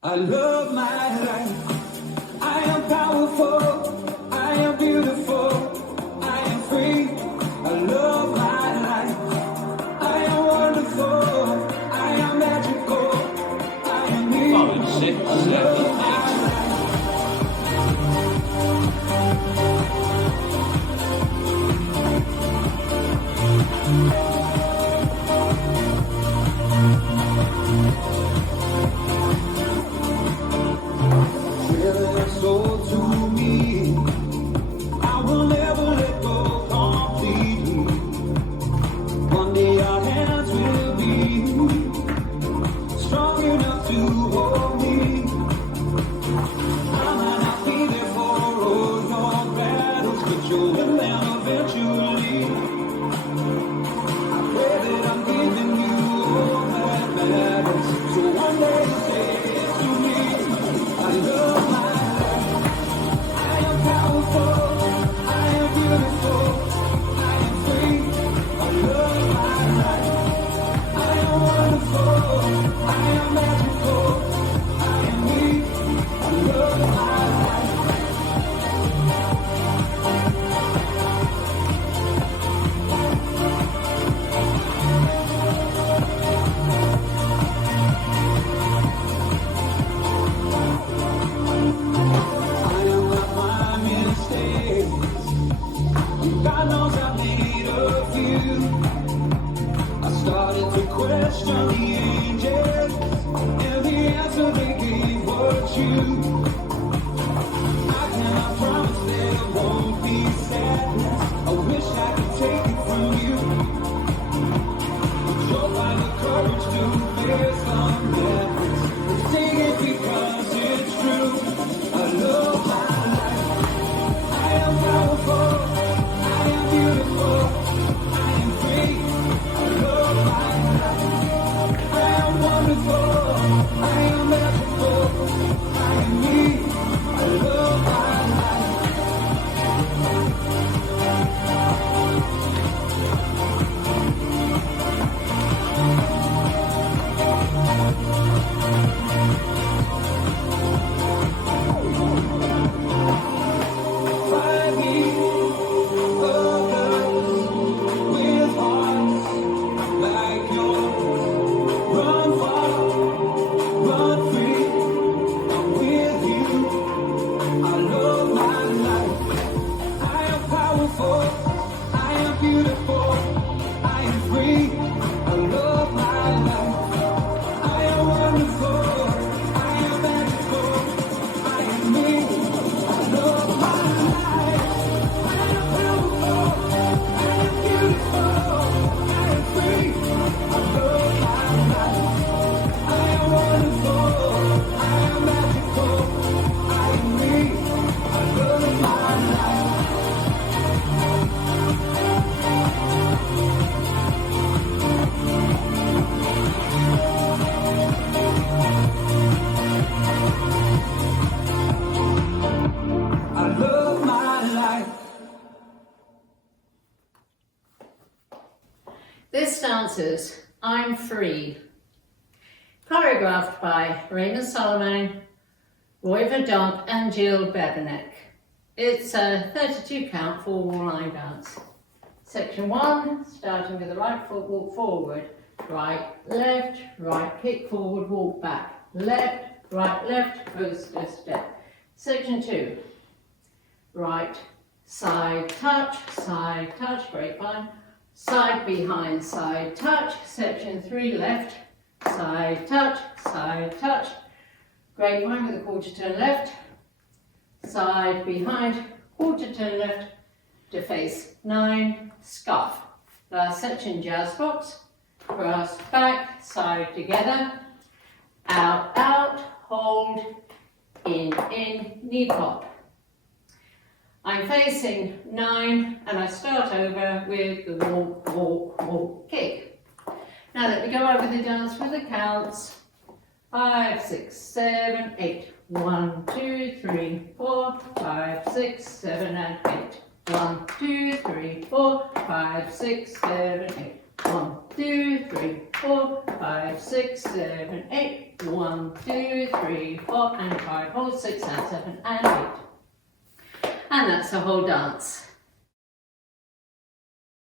I love my life. I am powerful. I am beautiful. I am free. I love my life. I am wonderful. I am magical. I am me. I love my life. To me, I will never let go completely. One day our hands will be strong enough to hold me. I might not be there for all your battles, but you'll win them eventually. I pray that I'm giving you all that matters. So one day say to me, I love my God knows I made a few. I started to question the angels, and the answer they gave was you. I cannot promise there won't be sadness. I wish I could take it from you. But you'll find the courage to face some madness. Sing it because it's true. I love my life. I am powerful. I am beautiful, I am free, I love my life. I am wonderful, I am magical, I am me, I love my life. This dance is I'm Free, choreographed by Raymond Solomon, Roy Verdonk and Jill Bebenek. It's a 32 count 4-wall line dance. Section 1, starting with the right foot, walk forward, right, left, right, kick forward, walk back, left, coaster step. Section 2, right, side touch, grapevine, side behind, side touch. Section 3, left, side touch, grapevine with a quarter turn left, side behind, quarter turn left to face 9, scuff. Last section, jazz box, cross back, side together, out, hold, in, knee pop. I'm facing 9 and I start over with the walk, kick. Now let me go over the dance with the counts. 5, 6, 7, 8. 1, 2, 3, 4, 5, 6, 7 and 8. 1, 2, 3, 4, 5, 6, 7, 8. 1, 2, 3, 4, 5, 6, 7, 8. 1, 2, 3, 4, and 5. Hold 6 and 7 and 8. And that's the whole dance.